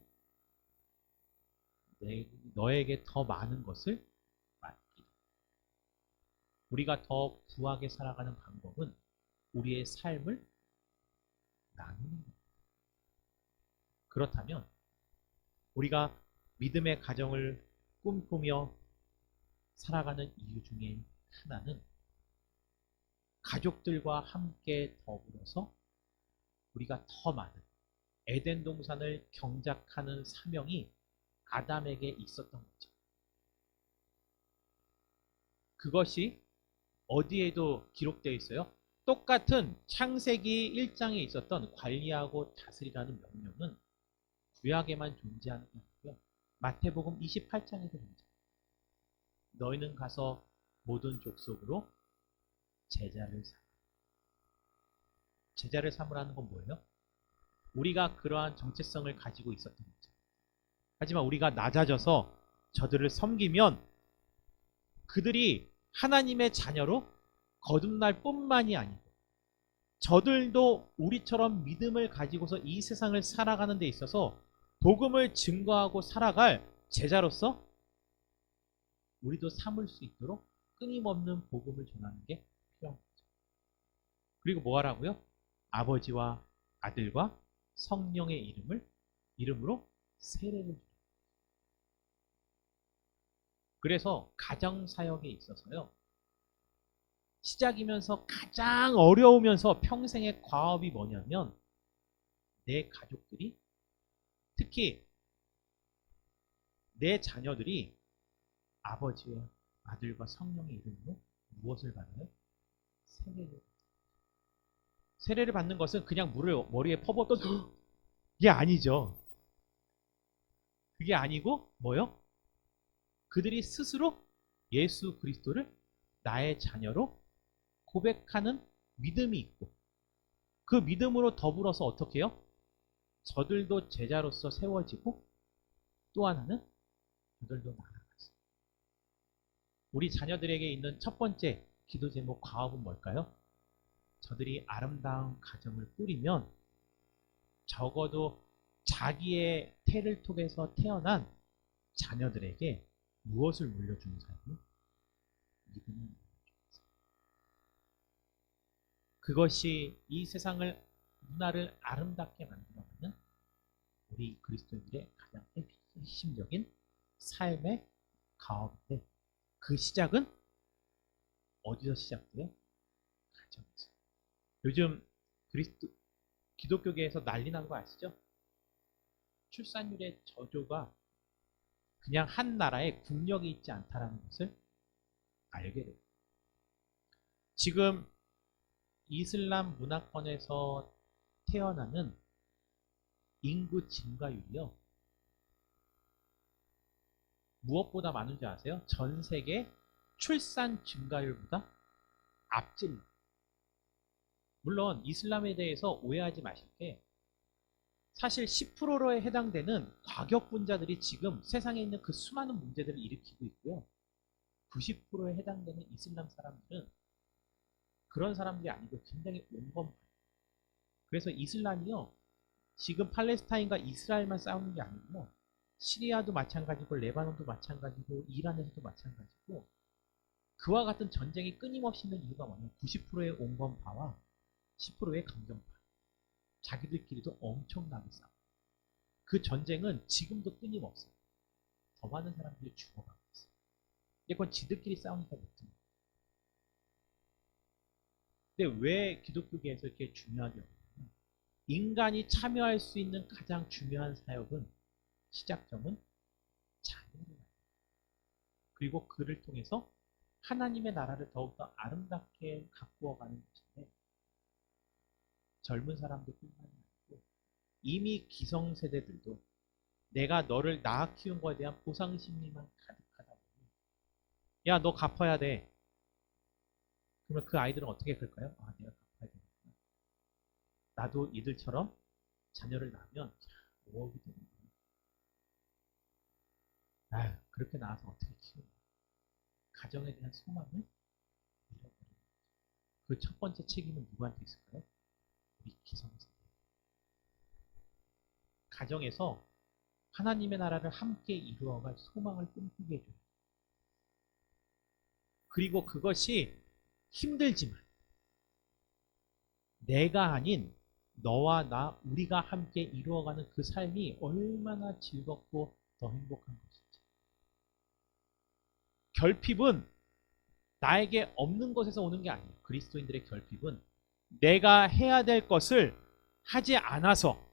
너에게 더 많은 것을 맡기라. 우리가 더 부하게 살아가는 방법은 우리의 삶을 나누는 거예요. 그렇다면 우리가 믿음의 가정을 꿈꾸며 살아가는 이유 중에 하나는 가족들과 함께 더불어서 우리가 더 많은 에덴 동산을 경작하는 사명이 아담에게 있었던 거죠. 그것이 어디에도 기록되어 있어요? 똑같은 창세기 1장에 있었던 관리하고 다스리라는 명령은 구약에만 존재하는 게 아니고요. 마태복음 28장에도 존재해요. 너희는 가서 모든 족속으로 제자를 삼으라. 제자를 삼으라는 건 뭐예요? 우리가 그러한 정체성을 가지고 있었던 거죠. 하지만 우리가 낮아져서 저들을 섬기면 그들이 하나님의 자녀로 거듭날 뿐만이 아니고 저들도 우리처럼 믿음을 가지고서 이 세상을 살아가는 데 있어서 복음을 증거하고 살아갈 제자로서 우리도 삼을 수 있도록 끊임없는 복음을 전하는 게 필요한 거죠. 그리고 뭐 하라고요? 아버지와 아들과 성령의 이름으로 세례를 주라. 그래서 가정사역에 있어서요. 시작이면서 가장 어려우면서 평생의 과업이 뭐냐면 내 가족들이 특히 내 자녀들이 아버지와 아들과 성령의 이름으로 무엇을 받아요? 세례를 받는 것은 그냥 물을 머리에 퍼붓던 게 아니죠. 그게 아니고 뭐요? 그들이 스스로 예수 그리스도를 나의 자녀로 고백하는 믿음이 있고 그 믿음으로 더불어서 어떻게 해요? 저들도 제자로서 세워지고 또 하나는 저들도 나아가서 우리 자녀들에게 있는 첫 번째 기도 제목 과업은 뭘까요? 저들이 아름다운 가정을 꾸리면 적어도 자기의 태를 통해서 태어난 자녀들에게 무엇을 물려주는 사람이요? 믿음을 물려주는 사람. 그것이 이 세상을 문화를 아름답게 만들어가는 우리 그리스도인들의 가장 핵심적인 삶의 가업인데 그 시작은 어디서 시작돼요? 가정에서. 요즘 기독교계에서 난리 난 거 아시죠? 출산율의 저조가 그냥 한 나라에 국력이 있지 않다라는 것을 알게 돼요. 지금 이슬람 문화권에서 태어나는 인구 증가율이요. 무엇보다 많은지 아세요? 전 세계 출산 증가율보다 앞질러. 물론 이슬람에 대해서 오해하지 마실 게 사실 10%에 해당되는 과격분자들이 지금 세상에 있는 그 수많은 문제들을 일으키고 있고요. 90%에 해당되는 이슬람 사람들은 그런 사람들이 아니고 굉장히 온건파예요. 그래서 이슬람이요. 지금 팔레스타인과 이스라엘만 싸우는 게 아니고요. 시리아도 마찬가지고 레바논도 마찬가지고 이란에서도 마찬가지고 그와 같은 전쟁이 끊임없이 있는 이유가 뭐냐면 90%의 온건파와 10%의 강경파. 자기들끼리도 엄청나게 싸워. 그 전쟁은 지금도 끊임없어요. 더 많은 사람들이 죽어가고 있어요. 근데 그건 지들끼리 싸우니까 못합니다. 근데 왜 기독교계에서 이렇게 중요하게 여기냐면 인간이 참여할 수 있는 가장 중요한 사역은 시작점은 자녀를 그리고 그를 통해서 하나님의 나라를 더욱더 아름답게 가꾸어가는 것인데 젊은 사람들뿐만 아니고 이미 기성세대들도 내가 너를 낳아 키운 것에 대한 보상 심리만 가득하다 보니 야, 너 갚아야 돼. 그러면 그 아이들은 어떻게 클까요? 아, 내가 갚아야 되겠구나. 나도 이들처럼 자녀를 낳으면 5억이 되는구나. 아유, 그렇게 낳아서 어떻게 키우냐. 가정에 대한 소망을 잃어버리는 거죠. 그 첫 번째 책임은 누구한테 있을까요? 우리 기성세대. 가정에서 하나님의 나라를 함께 이루어갈 소망을 꿈꾸게 해줘요. 그리고 그것이 힘들지만 내가 아닌 너와 나 우리가 함께 이루어가는 그 삶이 얼마나 즐겁고 더 행복한 것인지. 결핍은 나에게 없는 것에서 오는 게 아니에요. 그리스도인들의 결핍은 내가 해야 될 것을 하지 않아서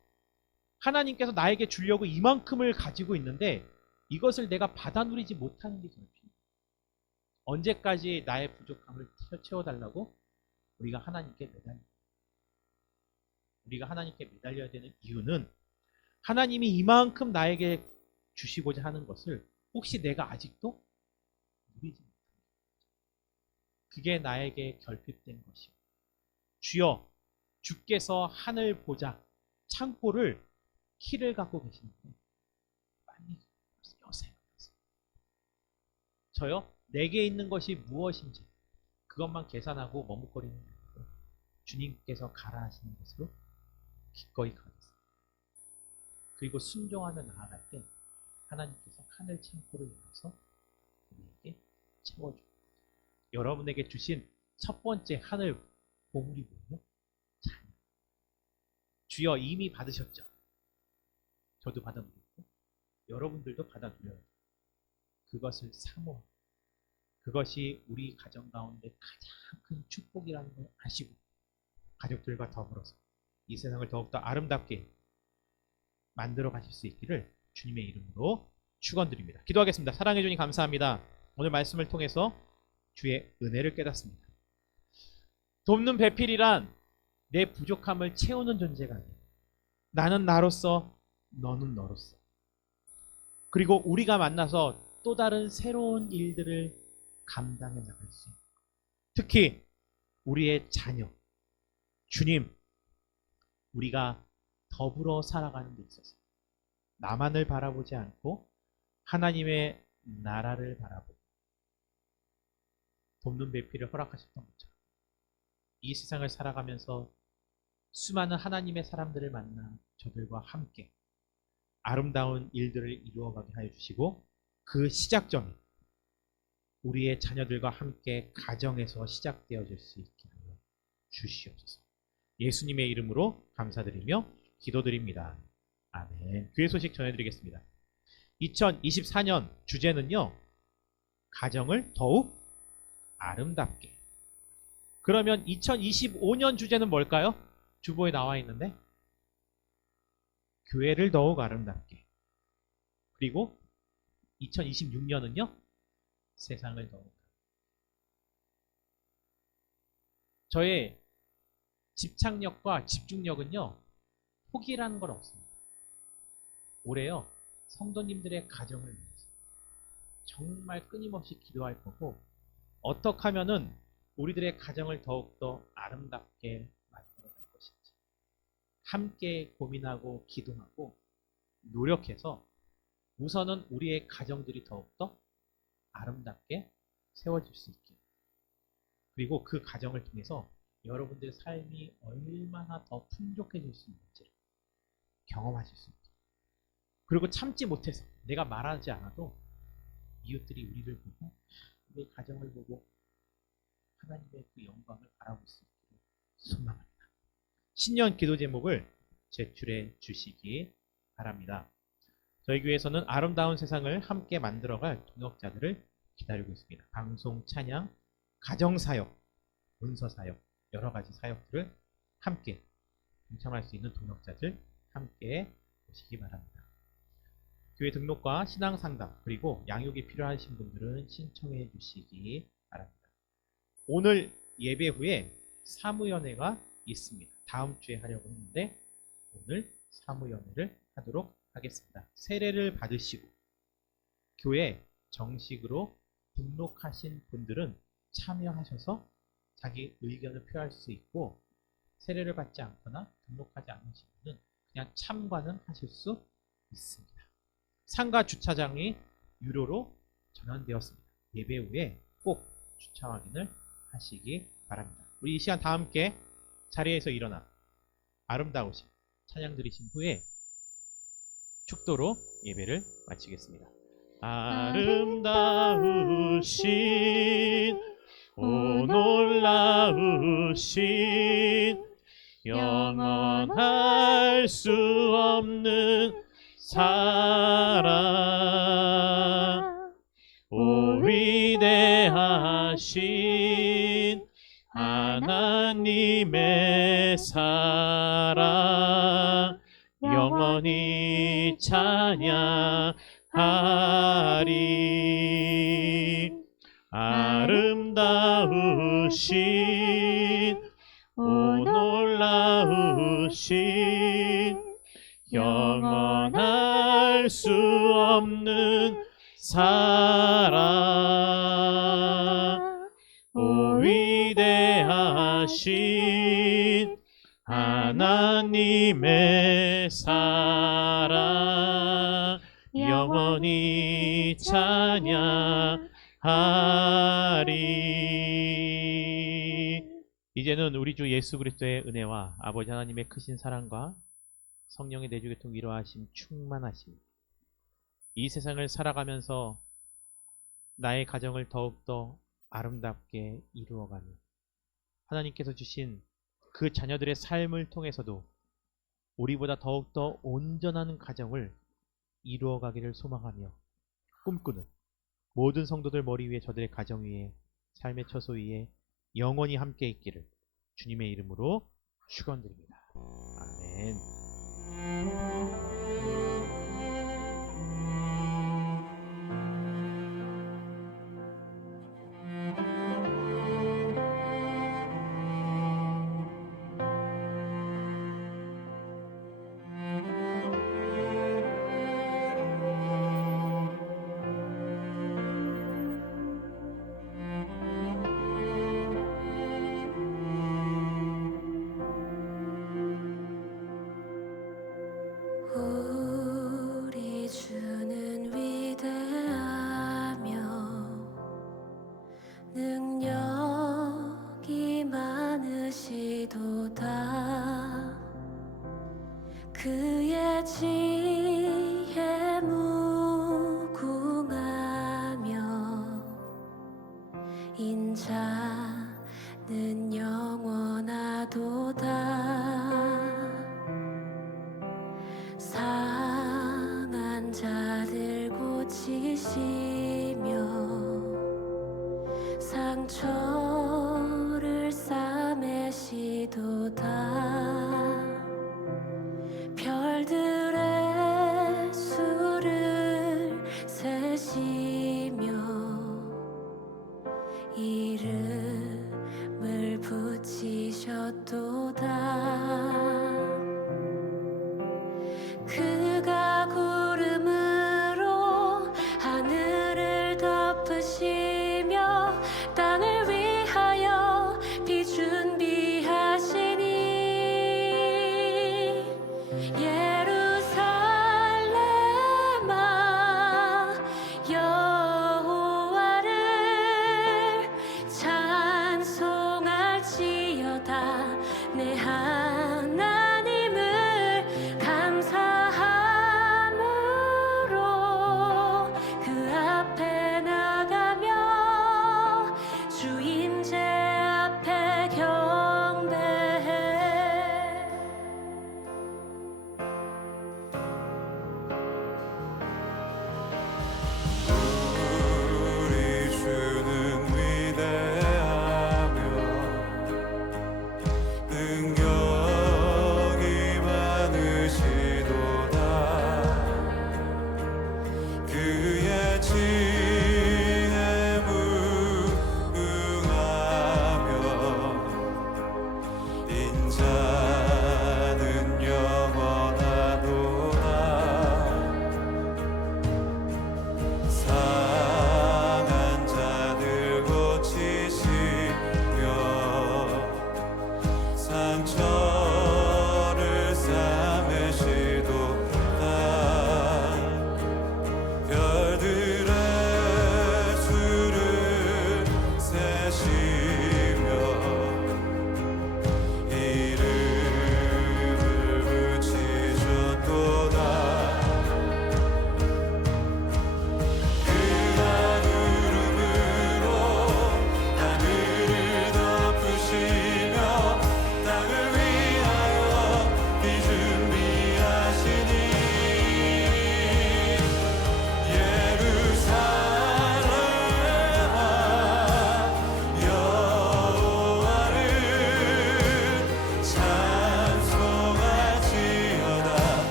하나님께서 나에게 주려고 이만큼을 가지고 있는데 이것을 내가 받아 누리지 못하는 게 결핍이에요. 언제까지 나의 부족함을 채워달라고? 우리가 하나님께 매달려야 되는 이유는 하나님이 이만큼 나에게 주시고자 하는 것을 혹시 내가 아직도 누리지 못하는 거죠. 그게 나에게 결핍된 것이요. 주여, 주께서 하늘 보자 창고를 키를 갖고 계시는데 빨리 여세요. 저요, 내게 있는 것이 무엇인지 그것만 계산하고 머뭇거리는 게 아니고 주님께서 가라 하시는 것으로 기꺼이 가겠습니다. 그리고 순종하며 나아갈 때 하나님께서 하늘 창고를 열어서 우리에게 채워줍니다. 여러분에게 주신 첫 번째 하늘 보물이 뭐예요? 자녀. 주여 이미 받으셨죠? 저도 받아들였고 여러분들도 받아들여야 돼요. 그것을 사모하고 그것이 우리 가정 가운데 가장 큰 축복이라는 걸 아시고 가족들과 더불어서 이 세상을 더욱더 아름답게 만들어 가실 수 있기를 주님의 이름으로 축원드립니다. 기도하겠습니다. 사랑해 주님 감사합니다. 오늘 말씀을 통해서 주의 은혜를 깨닫습니다. 돕는 배필이란 내 부족함을 채우는 존재가 아니에요. 나는 나로서 너는 너로서. 그리고 우리가 만나서 또 다른 새로운 일들을 감당해 나갈 수 있는 것. 특히 우리의 자녀. 주님, 우리가 더불어 살아가는 데 있어서 나만을 바라보지 않고 하나님의 나라를 바라보고 돕는 배필을 허락하셨던 것처럼 이 세상을 살아가면서 수많은 하나님의 사람들을 만나 저들과 함께 아름다운 일들을 이루어가게 하여 주시고 그 시작점이 우리의 자녀들과 함께 가정에서 시작되어질 수 있게 하여 주시옵소서. 예수님의 이름으로 감사드리며 기도드립니다. 아멘. 교회 소식 전해드리겠습니다. 2024년 주제는요, 가정을 더욱 아름답게. 그러면 2025년 주제는 뭘까요? 주보에 나와 있는데 교회를 더욱 아름답게. 그리고 2026년은요, 세상을 더욱. 저의 집착력과 집중력은요, 포기라는 건 없습니다. 올해요, 성도님들의 가정을 위해서 정말 끊임없이 기도할 거고, 어떻게 하면은 우리들의 가정을 더욱더 아름답게 만들어갈 것인지 함께 고민하고 기도하고 노력해서 우선은 우리의 가정들이 더욱더 아름답게 세워질 수 있게, 그리고 그 가정을 통해서 여러분들의 삶이 얼마나 더 풍족해질 수 있는지를 경험하실 수 있게, 그리고 참지 못해서 내가 말하지 않아도 이웃들이 우리를 보고 우리의 가정을 보고 하나님의 그 영광을 바라볼 수 있기를 소망합니다. 신년 기도 제목을 제출해 주시기 바랍니다. 저희 교회에서는 아름다운 세상을 함께 만들어갈 동역자들을 기다리고 있습니다. 방송, 찬양, 가정사역, 문서사역, 여러 가지 사역들을 함께 동참할 수 있는 동역자들 함께 오시기 바랍니다. 교회 등록과 신앙상담 그리고 양육이 필요하신 분들은 신청해 주시기 바랍니다. 오늘 예배 후에 사무연회가 있습니다. 다음 주에 하려고 했는데 오늘 사무연회를 하도록 하겠습니다. 세례를 받으시고 교회 정식으로 등록하신 분들은 참여하셔서 자기 의견을 표할 수 있고, 세례를 받지 않거나 등록하지 않으신 분은 그냥 참관은 하실 수 있습니다. 상가 주차장이 유료로 전환되었습니다. 예배 후에 꼭 주차 확인을 하시기 바랍니다. 우리 이 시간 다 함께 자리에서 일어나 아름다우신 찬양 드리신 후에 축도로 예배를 마치겠습니다. 아름다우신 오 놀라우신 영원할 수 없는 사랑. 오 위대하신 하나님의 사랑 영원히 찬양하리. 아름다우신 오 놀라우신 영원할 수 없는 사랑. 오 위대하신 하나님의 사랑 영원히 찬양하리. 이제는 우리 주 예수 그리스도의 은혜와 아버지 하나님의 크신 사랑과 성령의 내주교통 위로하심 충만하심, 이 세상을 살아가면서 나의 가정을 더욱더 아름답게 이루어가며 하나님께서 주신 그 자녀들의 삶을 통해서도 우리보다 더욱더 온전한 가정을 이루어가기를 소망하며 꿈꾸는 모든 성도들 머리 위에, 저들의 가정 위에, 삶의 처소 위에 영원히 함께 있기를 주님의 이름으로 축원드립니다. 아멘.